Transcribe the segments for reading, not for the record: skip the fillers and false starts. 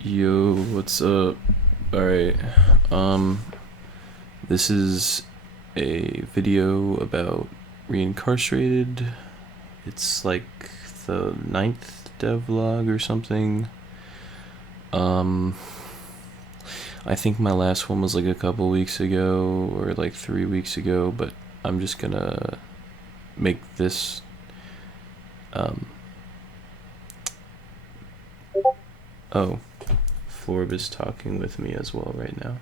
Yo, what's up? Alright, um, this is a video about Reincarcerated. It's like the ninth devlog or something. Um, I think my last one was like a couple weeks ago or like 3 weeks ago, but I'm just gonna make this, um, oh, Florb is talking with me as well right now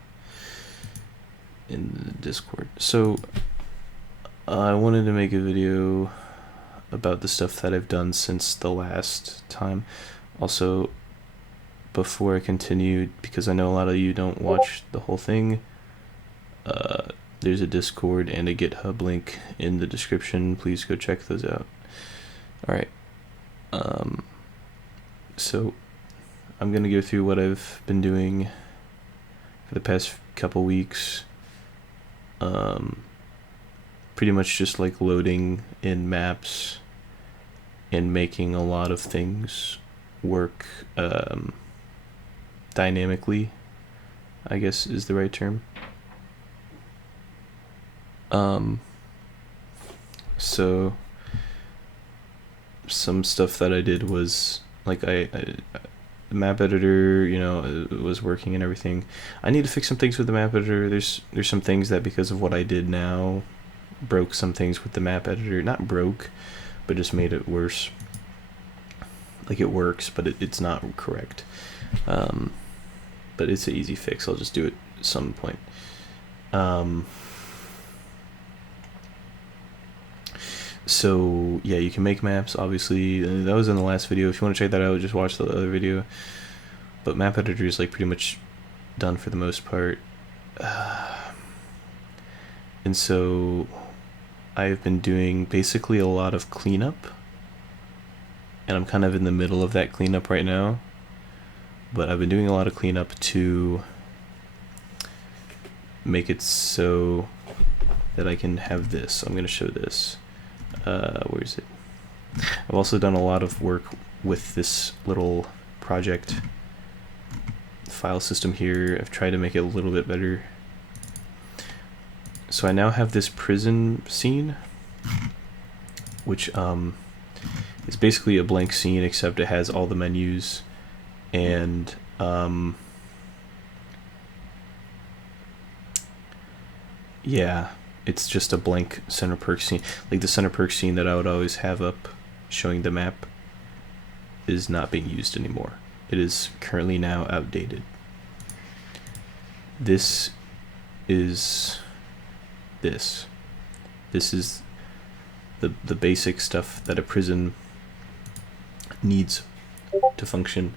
in the Discord. So I wanted to make a video about the stuff that I've done since the last time. Also, before I continue, because I know a lot of you don't watch the whole thing, there's a Discord and a GitHub link in the description. Please go check those out. Alright, so I'm gonna go through what I've been doing for the past couple weeks. Pretty much just like loading in maps and making a lot of things work dynamically, I guess is the right term. So some stuff that I did was like the map editor, it was working and everything. I need to fix some things with the map editor. There's some things that, because of what I did now, broke some things with the map editor. Not broke, but just made it worse. Like, it works, but it's not correct. But it's an easy fix. I'll just do it at some point. So yeah, you can make maps, obviously. That was in the last video. If you want to check that out, just watch the other video. But map editor is like pretty much done for the most part. And so I've been doing basically a lot of cleanup, and I'm kind of in the middle of that cleanup right now. But I've been doing a lot of cleanup to make it so that I can have this. I'm going to show this. Where is it? I've also done a lot of work with this little project file system here. I've tried to make it a little bit better. So I now have this prison scene, which is basically a blank scene, except it has all the menus, and yeah, it's just a blank center perk scene. Like, the center perk scene that I would always have up showing the map is not being used anymore. It is currently now outdated. This is this. This is the basic stuff that a prison needs to function.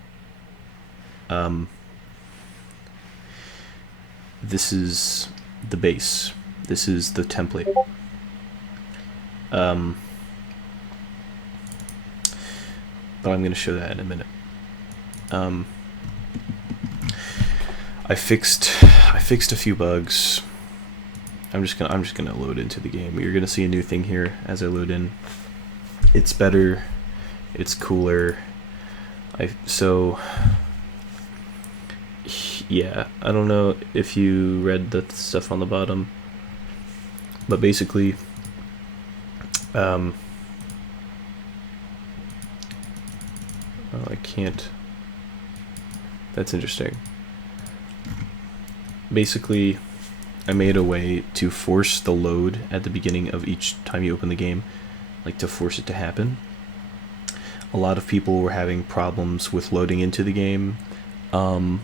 This is the base. This is the template. But I'm going to show that in a minute. I fixed a few bugs. I'm just gonna load into the game. You're gonna see a new thing here as I load in. It's better. It's cooler. Yeah, I don't know if you read the stuff on the bottom, but basically, oh, I can't. That's interesting. Basically, I made a way to force the load at the beginning of each time you open the game, like to force it to happen. A lot of people were having problems with loading into the game, and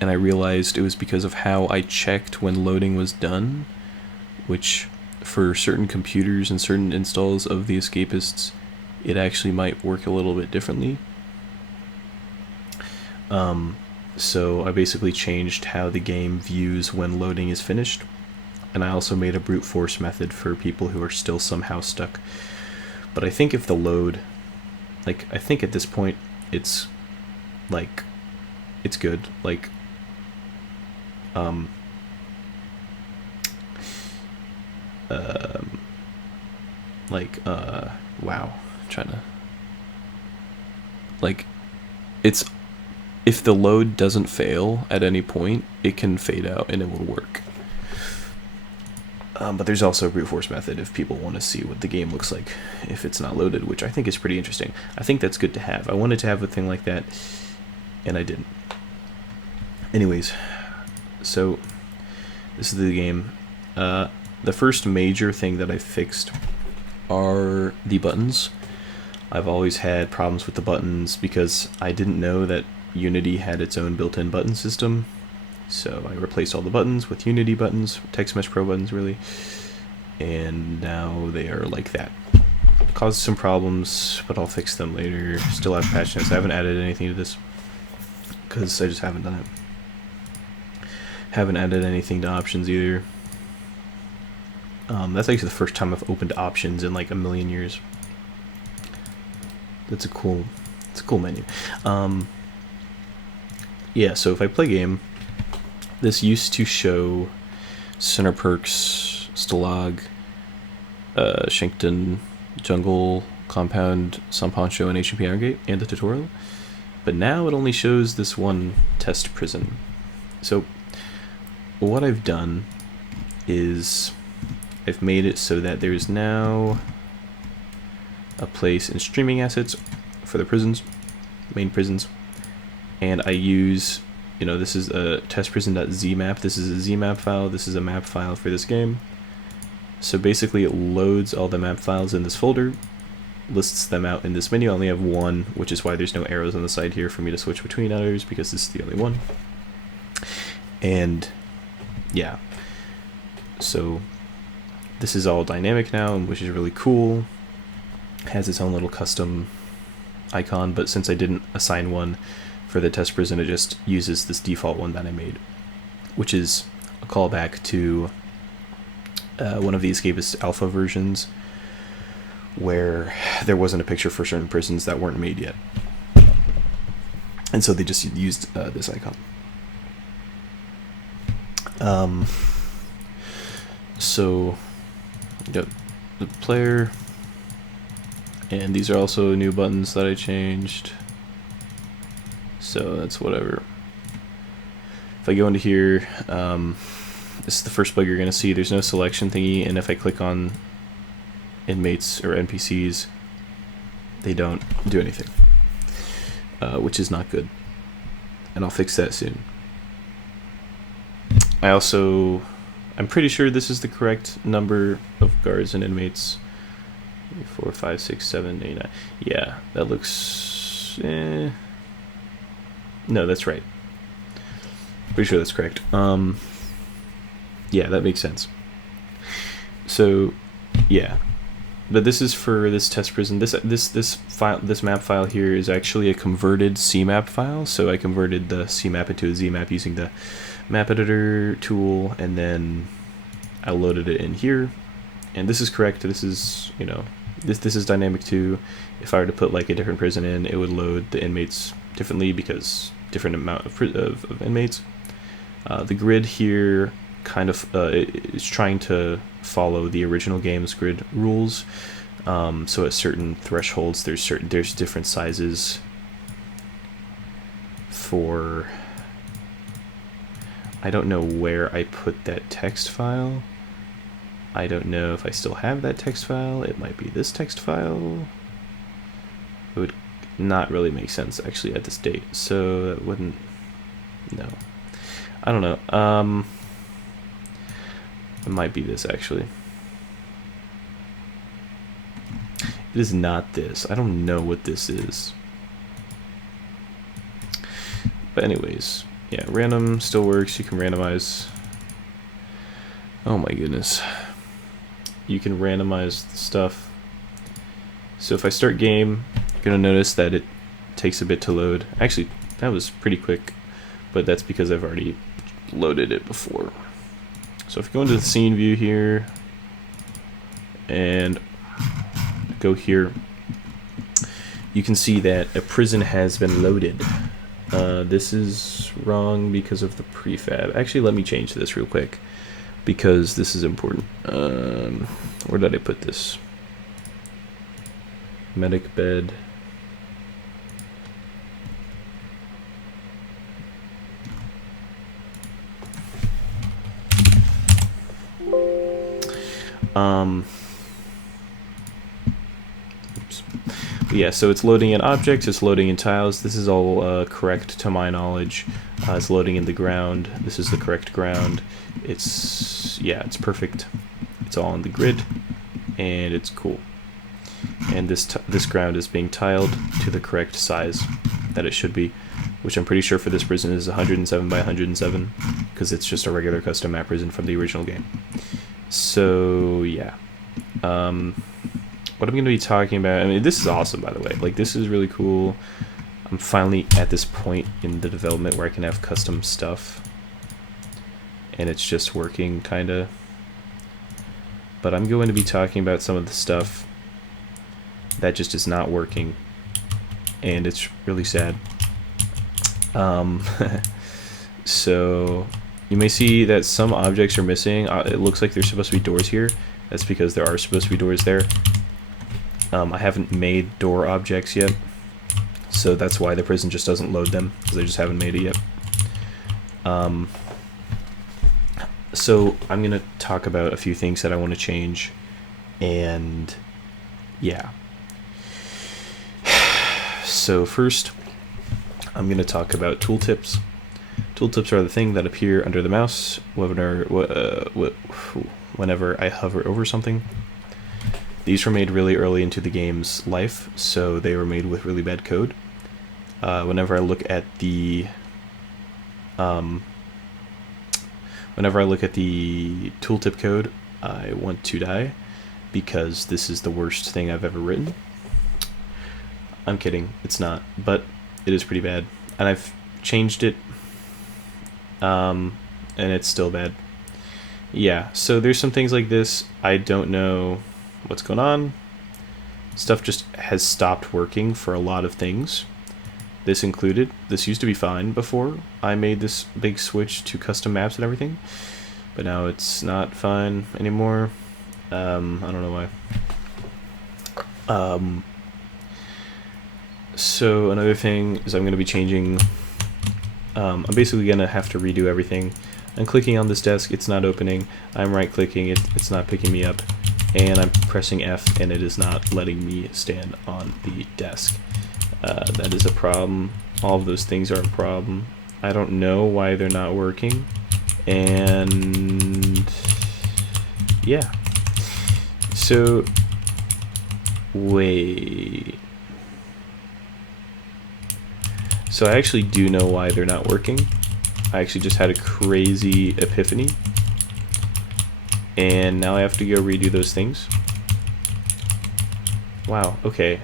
I realized it was because of how I checked when loading was done, which for certain computers and certain installs of the Escapists, it actually might work a little bit differently. So I basically changed how the game views when loading is finished, and I also made a brute force method for people who are still somehow stuck. But I think if the load, like, I think at this point it's like, it's good. Like, wow, I'm trying to, like, it's if the load doesn't fail at any point, it can fade out and it will work. But there's also a brute force method if people want to see what the game looks like if it's not loaded, which I think is pretty interesting. I think that's good to have. I wanted to have a thing like that, and I didn't. Anyways, so this is the game. The first major thing that I fixed are the buttons. I've always had problems with the buttons because I didn't know that Unity had its own built-in button system. So I replaced all the buttons with Unity buttons, Text Mesh Pro buttons really, and now they are like that. It caused some problems, but I'll fix them later. Still have patch notes. I haven't added anything to this because I just haven't done it. Haven't added anything to options either. That's actually the first time I've opened options in like a million years. It's a cool menu. Yeah, so if I play game, this used to show Center Perks, Stalag, Shankton, Jungle, Compound, Sampancho, and HMP Aggregate, and the tutorial. But now it only shows this one test prison. So what I've done is I've made it so that there's now a place in streaming assets for the prisons, main prisons, and I use, you know, this is a testprison.zmap. This is a zmap file. This is a map file for this game. So basically it loads all the map files in this folder, lists them out in this menu. I only have one, which is why there's no arrows on the side here for me to switch between others, because this is the only one. And yeah, so this is all dynamic now, which is really cool. It has its own little custom icon, but since I didn't assign one for the test prison, it just uses this default one that I made, which is a callback to one of the Escapists alpha versions where there wasn't a picture for certain prisons that weren't made yet. And so they just used this icon. So got the player, and these are also new buttons that I changed. So that's whatever. If I go into here, this is the first bug you're going to see. There's no selection thingy, and if I click on inmates or NPCs, they don't do anything, which is not good. And I'll fix that soon. I'm pretty sure this is the correct number of guards and inmates. 4, 5, 6, 7, 8, 9. Yeah, that looks... No, that's right. Pretty sure that's correct. Yeah, that makes sense. So, yeah. But this is for this test prison. This map file here is actually a converted CMap file. So I converted the CMap into a ZMap using the map editor tool, and then I loaded it in here. And this is correct. This is, you know, this is dynamic too. If I were to put like a different prison in, it would load the inmates differently because different amount of inmates. The grid here kind of is trying to follow the original game's grid rules. So at certain thresholds, there's different sizes for. I don't know where I put that text file. I don't know if I still have that text file. It might be this text file. It would not really make sense actually at this date, so that wouldn't. No, I don't know. It might be this actually. It is not this. I don't know what this is. But anyways, yeah, random still works. You can randomize. Oh my goodness. You can randomize the stuff. So if I start game, you're gonna notice that it takes a bit to load. Actually, that was pretty quick, but that's because I've already loaded it before. So if you go into the scene view here and go here, you can see that a prison has been loaded. This is wrong because of the prefab. Actually, let me change this real quick because this is important. Where did I put this? Medic bed. Oops. Yeah, so it's loading in objects, it's loading in tiles. This is all correct to my knowledge. It's loading in the ground. This is the correct ground. Yeah, it's perfect. It's all on the grid, and it's cool. And this ground is being tiled to the correct size that it should be, which I'm pretty sure for this prison is 107 by 107, because it's just a regular custom map prison from the original game. So yeah, what I'm going to be talking about, I mean, this is awesome, by the way. Like, this is really cool. I'm finally at this point in the development where I can have custom stuff, and it's just working, kind of. But I'm going to be talking about some of the stuff that just is not working, and it's really sad. So you may see that some objects are missing. It looks like there's supposed to be doors here. That's because there are supposed to be doors there. I haven't made door objects yet, so that's why the prison just doesn't load them, because I just haven't made it yet. So I'm going to talk about a few things that I want to change, and yeah. So first, I'm going to talk about tooltips. Tooltips are the thing that appear under the mouse whenever I hover over something. These were made really early into the game's life, so they were made with really bad code. Whenever I look at the tooltip code, I want to die, because this is the worst thing I've ever written. I'm kidding, it's not, but it is pretty bad, and I've changed it, and it's still bad. Yeah, so there's some things like this. I don't know what's going on. Stuff just has stopped working for a lot of things. This included. This used to be fine before I made this big switch to custom maps and everything, but now it's not fine anymore. I don't know why. So another thing is I'm going to be changing. I'm basically going to have to redo everything. I'm clicking on this desk, it's not opening. I'm right clicking it, it's not picking me up. And I'm pressing F and it is not letting me stand on the desk. That is a problem. All of those things are a problem. I don't know why they're not working. And yeah. So wait. So I actually do know why they're not working. I actually just had a crazy epiphany, and now I have to go redo those things. Wow, okay.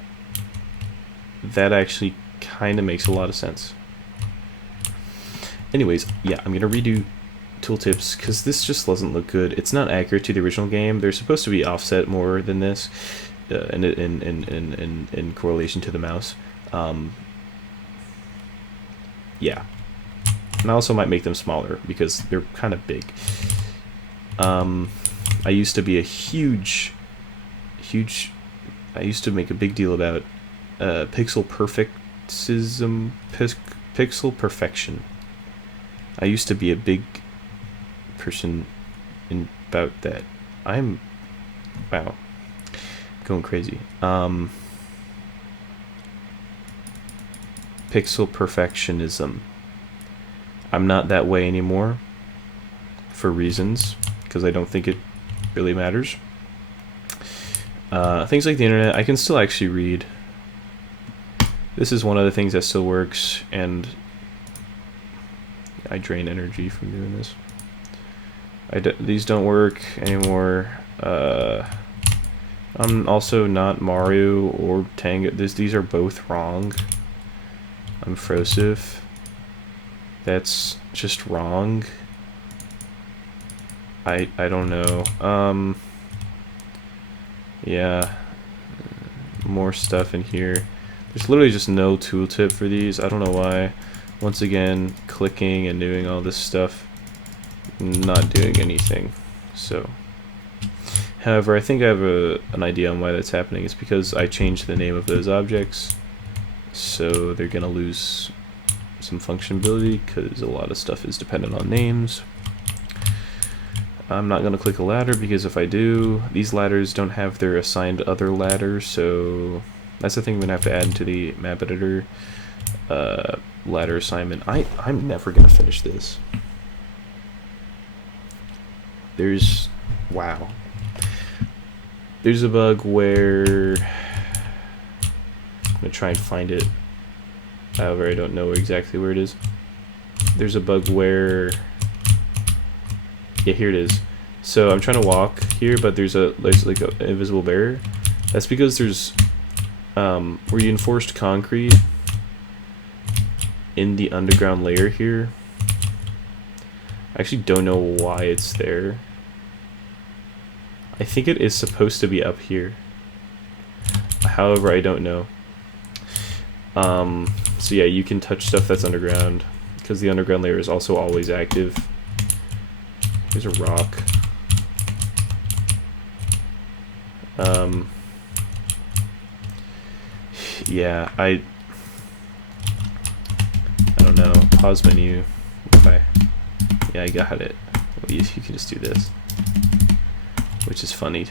That actually kind of makes a lot of sense. Anyways, yeah, I'm gonna redo tooltips because this just doesn't look good. It's not accurate to the original game. They're supposed to be offset more than this, in correlation to the mouse. Yeah. And I also might make them smaller because they're kind of big. I used to be a huge, I used to make a big deal about pixel perfection. I used to be a big person in about that. Wow, going crazy. Pixel perfectionism. I'm not that way anymore for reasons, because I don't think it really matters. Things like the internet, I can still actually read. This is one of the things that still works, and I drain energy from doing this. These don't work anymore. I'm also not Mario or Tango. These are both wrong. I'm frosive. That's just wrong. I don't know. Yeah. More stuff in here. There's literally just no tooltip for these. I don't know why. Once again, clicking and doing all this stuff, not doing anything. So, however, I think I have an idea on why that's happening. It's because I changed the name of those objects, so they're gonna lose some functionality because a lot of stuff is dependent on names. I'm not going to click a ladder because if I do, these ladders don't have their assigned other ladder, so that's the thing I'm going to have to add into the map editor. Ladder assignment. I'm never going to finish this. Wow. There's a bug where I'm going to try and find it. However, I don't know exactly where it is. There's a bug where, yeah, here it is. So I'm trying to walk here, but there's like an invisible barrier. That's because there's reinforced concrete in the underground layer here. I actually don't know why it's there. I think it is supposed to be up here. However, I don't know. So yeah, you can touch stuff that's underground because the underground layer is also always active. Here's a rock. Yeah, I don't know. Pause menu. Yeah, I got it. Well, you can just do this, which is funny.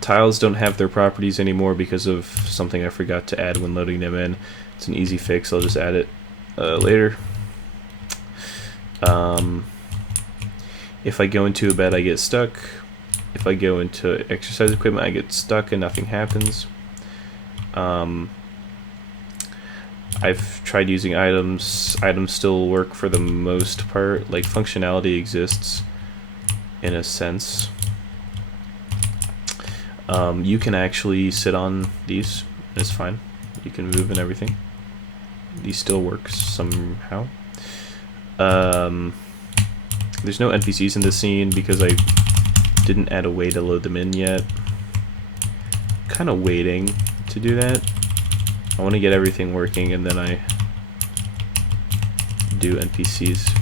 Tiles don't have their properties anymore because of something I forgot to add when loading them in. It's an easy fix. I'll just add it later. If I go into a bed, I get stuck. If I go into exercise equipment, I get stuck and nothing happens. I've tried using items. Items still work for the most part. Like, functionality exists in a sense. You can actually sit on these. It's fine. You can move and everything. These still work somehow. There's no NPCs in this scene because I didn't add a way to load them in yet. Kind of waiting to do that. I want to get everything working and then I do NPCs.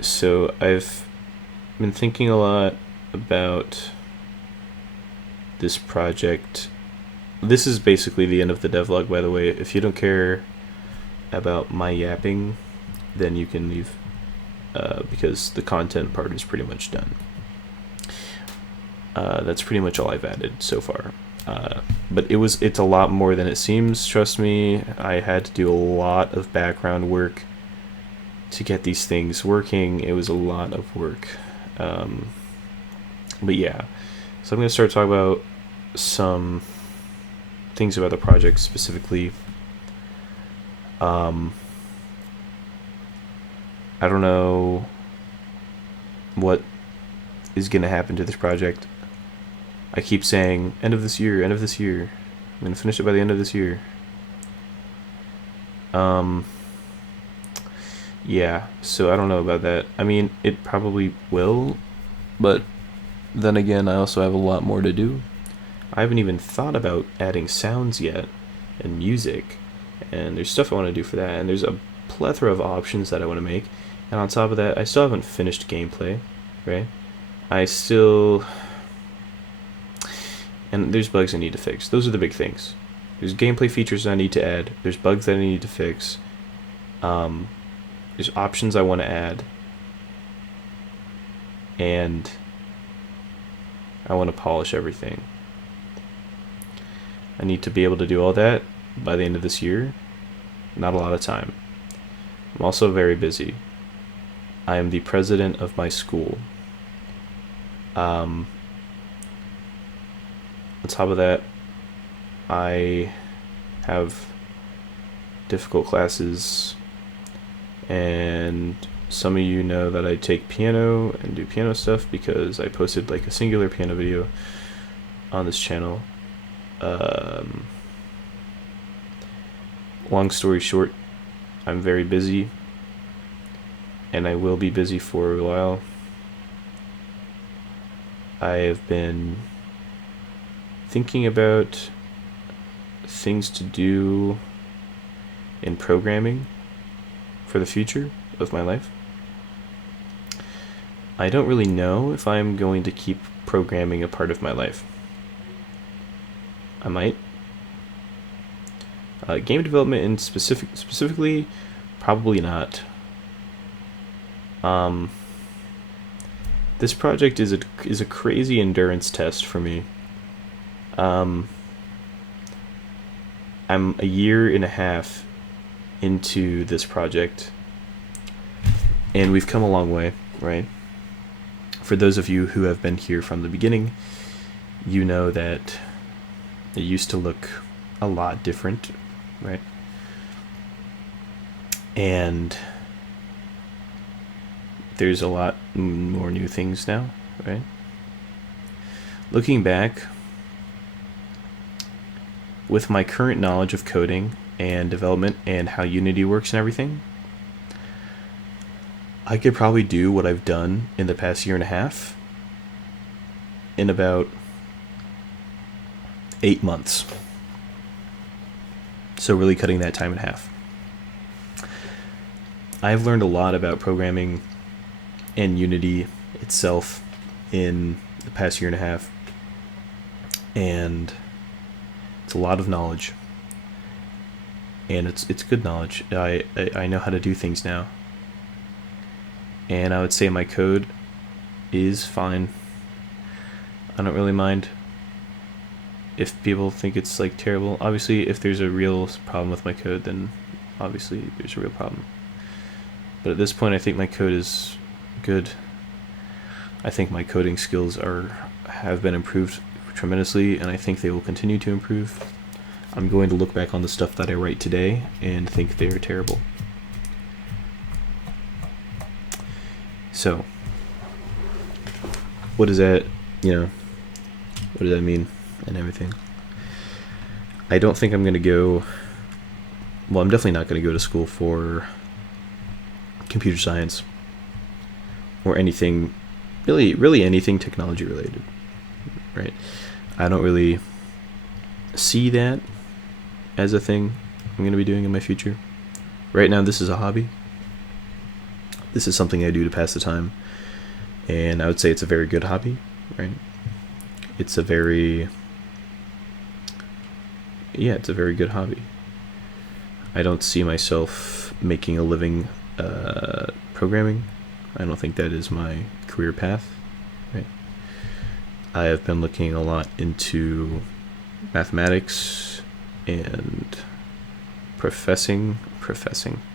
So I've been thinking a lot about this project. This is basically the end of the devlog, by the way. If you don't care about my yapping, then you can leave, because the content part is pretty much done. That's pretty much all I've added so far. But it's a lot more than it seems, trust me. I had to do a lot of background work to get these things working. It was a lot of work. But yeah, so I'm going to start talking about some things about the project specifically. I don't know what is going to happen to this project. I keep saying end of this year, end of this year. I'm going to finish it by the end of this year. Yeah, so I don't know about that. I mean, it probably will, but then again, I also have a lot more to do. I haven't even thought about adding sounds yet, and music, and there's stuff I want to do for that, and there's a plethora of options that I want to make, and on top of that, I still haven't finished gameplay, right? And there's bugs I need to fix. Those are the big things. There's gameplay features I need to add, there's bugs that I need to fix, there's options I want to add, and I want to polish everything. I need to be able to do all that by the end of this year. Not a lot of time. I'm also very busy. I am the president of my school. On top of that, I have difficult classes, and some of you know that I take piano and do piano stuff because I posted like a singular piano video on this channel. Long story short, I'm very busy, and I will be busy for a while. I have been thinking about things to do in programming for the future of my life. I don't really know if I'm going to keep programming a part of my life. I might. Game development in specifically, probably not. This project is a crazy endurance test for me. I'm a year and a half into this project, and we've come a long way, right? For those of you who have been here from the beginning, you know that it used to look a lot different, right? And there's a lot more new things now, right? Looking back, with my current knowledge of coding and development and how Unity works and everything, I could probably do what I've done in the past year and a half in about 8 months. So really cutting that time in half. I've learned a lot about programming and Unity itself in the past year and a half, and it's a lot of knowledge, and it's good knowledge. I know how to do things now, and I would say my code is fine. I don't really mind if people think it's like terrible. Obviously, if there's a real problem with my code, then obviously there's a real problem. But at this point, I think my code is good. I think my coding skills have been improved tremendously, and I think they will continue to improve. I'm going to look back on the stuff that I write today and think they are terrible. So, what does that, what does that mean and everything? I don't think I'm going to go, well, I'm definitely not going to go to school for computer science or anything, really anything technology related, right? I don't really see that as a thing I'm going to be doing in my future. Right now, this is a hobby. This is something I do to pass the time, and I would say it's a very good hobby, right? It's a very good hobby. I don't see myself making a living programming. I don't think that is my career path, right? I have been looking a lot into mathematics and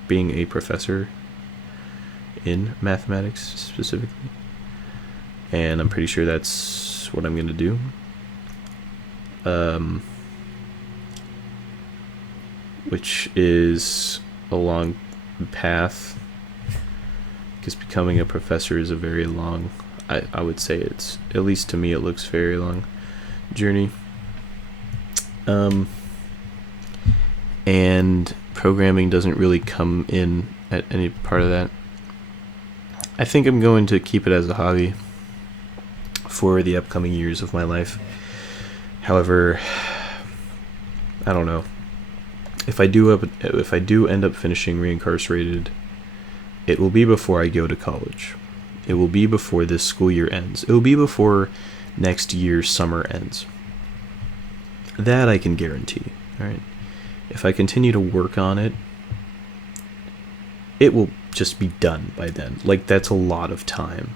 being a professor in mathematics specifically, and I'm pretty sure that's what I'm going to do. Which is a long path, because becoming a professor is a very long, I would say it's, at least to me, it looks very long journey. And programming doesn't really come in at any part of that. I think I'm going to keep it as a hobby for the upcoming years of my life. However, I don't know. If I do end up finishing Reincarcerated, it will be before I go to college. It will be before this school year ends. It will be before next year's summer ends. That I can guarantee. All right. If I continue to work on it, it will just be done by then. Like, that's a lot of time,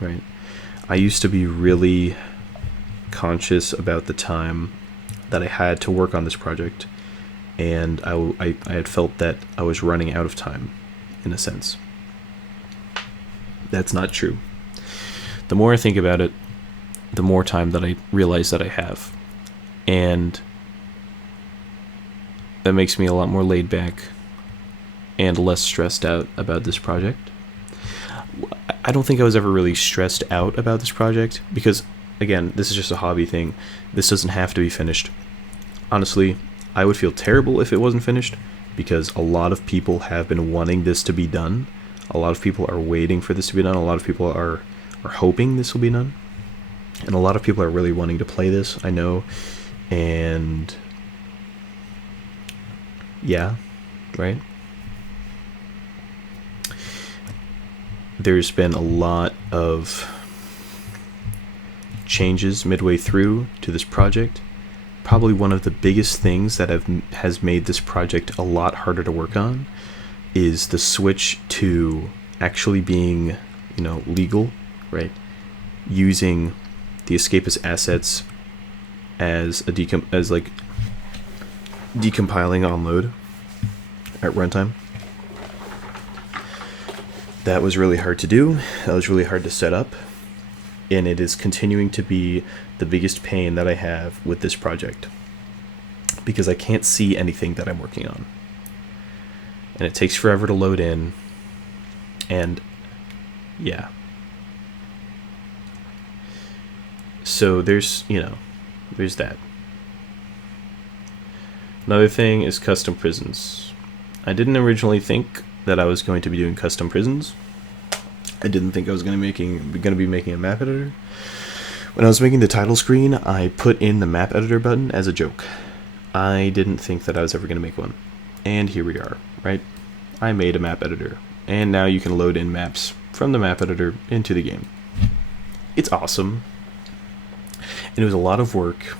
right? I used to be really conscious about the time that I had to work on this project, and I had felt that I was running out of time, in a sense. That's not true. The more I think about it, the more time that I realize that I have, and that makes me a lot more laid back and less stressed out about this project. I don't think I was ever really stressed out about this project because, again, this is just a hobby thing. This doesn't have to be finished. Honestly, I would feel terrible if it wasn't finished, because a lot of people have been wanting this to be done. A lot of people are waiting for this to be done. A lot of people are hoping this will be done. And a lot of people are really wanting to play this, I know. And yeah, right? there's been a lot of changes midway through to this project. Probably one of the biggest things that has made this project a lot harder to work on is the switch to actually being, legal, right? Using the Escapist assets as decompiling on load at runtime. That was really hard to do. That was really hard to set up. And it is continuing to be the biggest pain that I have with this project, because I can't see anything that I'm working on. And it takes forever to load in. And yeah. So there's that. Another thing is custom prisons. I didn't originally think that I was going to be doing custom prisons. I didn't think I was going to be making a map editor. When I was making the title screen, I put in the map editor button as a joke. I didn't think that I was ever going to make one. And here we are, right? I made a map editor. And now you can load in maps from the map editor into the game. It's awesome. And it was a lot of work.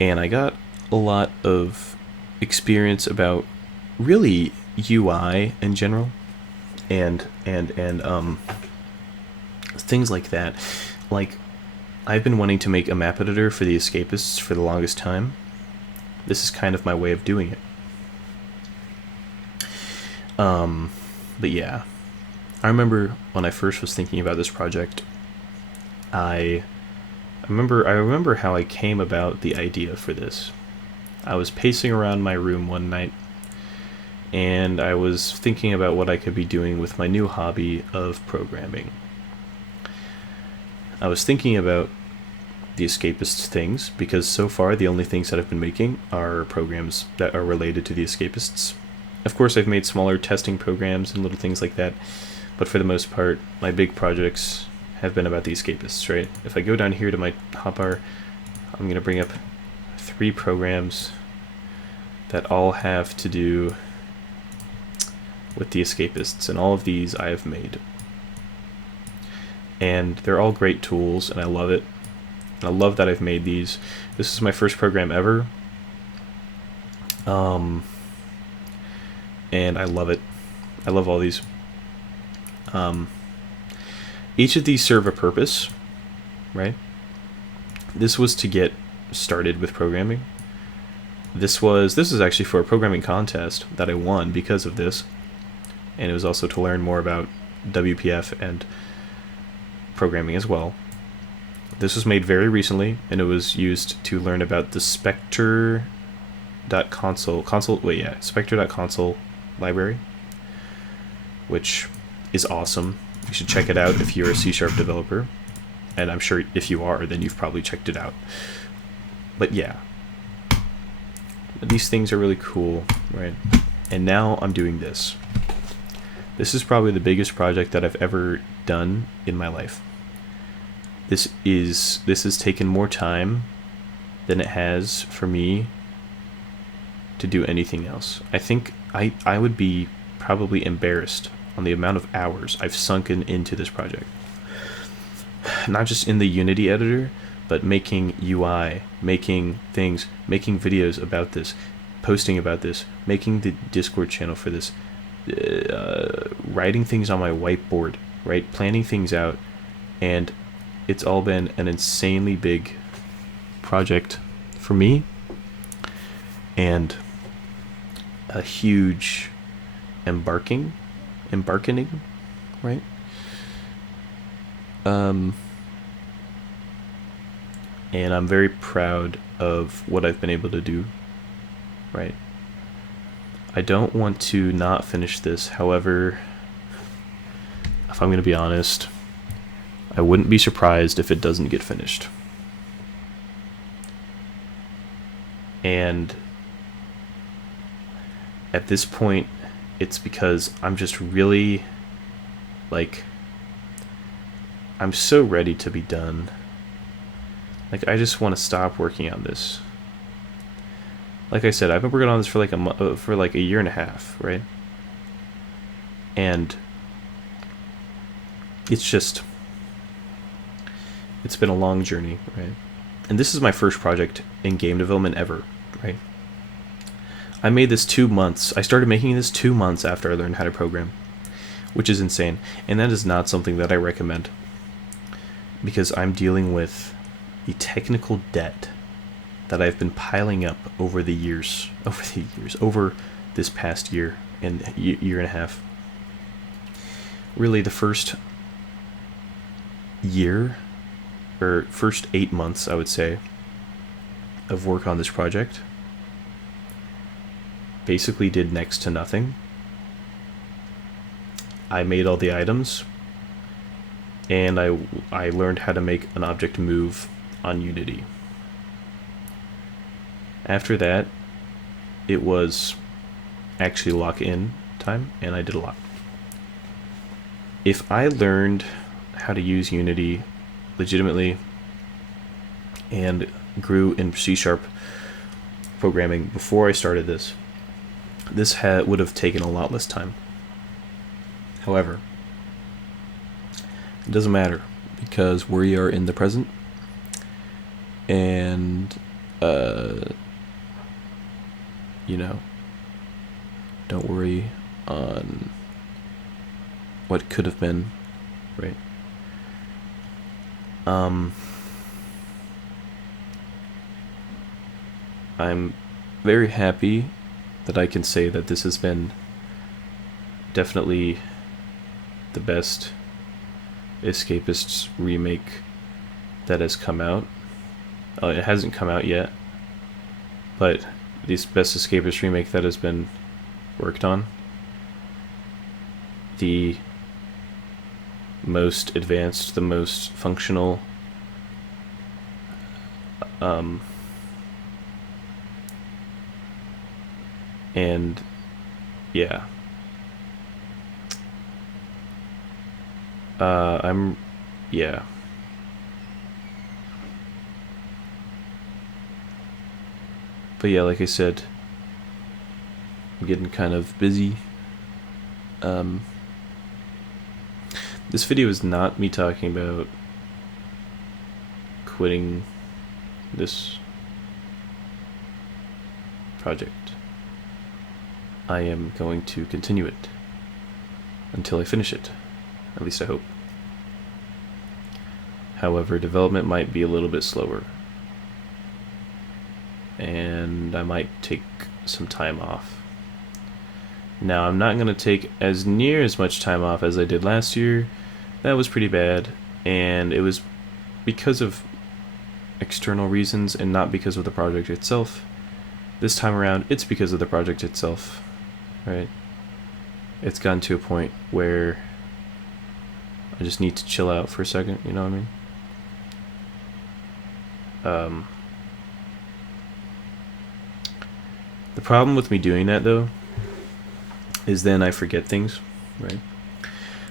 And I got a lot of experience about really UI in general. And things like that. Like, I've been wanting to make a map editor for the Escapists for the longest time. This is kind of my way of doing it. But yeah, I remember when I first was thinking about this project, I remember how I came about the idea for this. I was pacing around my room one night, and I was thinking about what I could be doing with my new hobby of programming. I was thinking about the Escapists things, because so far the only things that I've been making are programs that are related to the Escapists. Of course, I've made smaller testing programs and little things like that, but for the most part, my big projects have been about the Escapists, right? If I go down here to my hotbar, I'm going to bring up 3 programs that all have to do with the Escapists, and all of these I have made. And they're all great tools, and I love it. And I love that I've made these. This is my first program ever. And I love it. I love all these. Each of these serve a purpose, right? This was to get started with programming. This is actually for a programming contest that I won because of this. And it was also to learn more about WPF and programming as well. This was made very recently, and it was used to learn about the Spectre.console library, which is awesome. You should check it out if you're a C# developer, and I'm sure if you are, then you've probably checked it out. But yeah, these things are really cool, right? And now I'm doing this. This is probably the biggest project that I've ever done in my life. This has taken more time than it has for me to do anything else. I think I would be probably embarrassed on the amount of hours I've sunken into this project. Not just in the Unity editor, but making UI, making things, making videos about this, posting about this, making the Discord channel for this, writing things on my whiteboard, right? Planning things out, and it's all been an insanely big project for me, and a huge embarking, right? And I'm very proud of what I've been able to do, right? I don't want to not finish this. However, if I'm going to be honest, I wouldn't be surprised if it doesn't get finished. And at this point, it's because I'm just really, I'm so ready to be done. I just want to stop working on this. Like I said, I've been working on this for a year and a half, right? And it's just, it's been a long journey, right? And this is my first project in game development ever, right? I made this 2 months. I started making this 2 months after I learned how to program, which is insane. And that is not something that I recommend, because I'm dealing with the technical debt that I've been piling up over this past year and year and a half. Really, the first year, or first 8 months, I would say, of work on this project, basically did next to nothing. I made all the items, and I learned how to make an object move on Unity. After that, it was actually lock-in time, and I did a lot. If I learned how to use Unity legitimately and grew in C# programming before I started this would have taken a lot less time. However, it doesn't matter, because we are in the present, and don't worry on what could have been, right? I'm very happy that I can say that this has been definitely the best Escapists remake that has come out. It hasn't come out yet, but the best Escapist remake that has been worked on. The most advanced, the most functional, and yeah, yeah. But yeah, like I said, I'm getting kind of busy. This video is not me talking about quitting this project. I am going to continue it until I finish it. At least I hope. However, development might be a little bit slower, and I might take some time off. Now, I'm not going to take near as much time off as I did last year. That was pretty bad, and it was because of external reasons and not because of the project itself. This time around, it's because of the project itself, right? It's gotten to a point where I just need to chill out for a second, you know what I mean? The problem with me doing that, though, is then I forget things, right?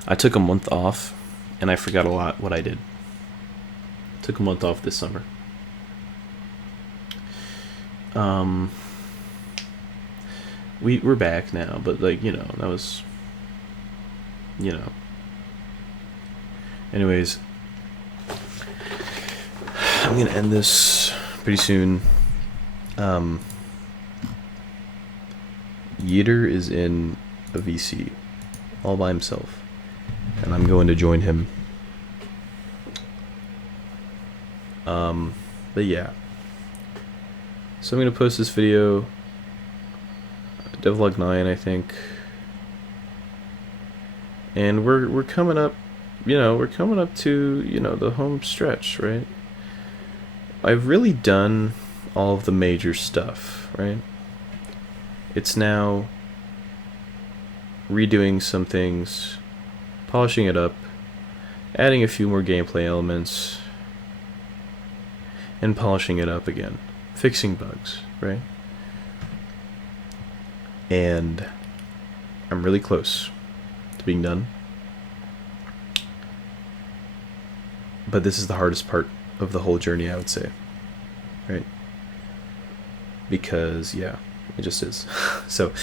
I took a month off, and I forgot a lot what I did. Took a month off this summer. We're back now, but that was, Anyways, I'm gonna end this pretty soon. Yeater is in a VC all by himself, and I'm going to join him. But yeah, so I'm gonna post this video devlog 9, I think, and we're coming up, we're coming up to the home stretch, right? I've really done all of the major stuff, right? It's now redoing some things, polishing it up, adding a few more gameplay elements, and polishing it up again, fixing bugs, right? And I'm really close to being done. But this is the hardest part of the whole journey, I would say, right? Because, yeah, it just is. So,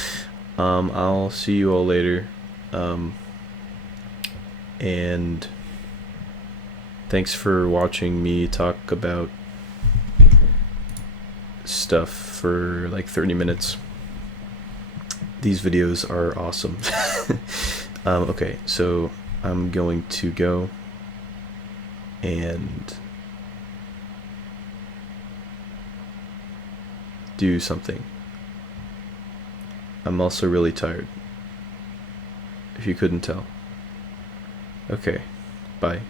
I'll see you all later. And Thanks for watching me talk about stuff for like 30 minutes. These videos are awesome. Okay, so I'm going to go and do something. I'm also really tired, if you couldn't tell. Okay, bye.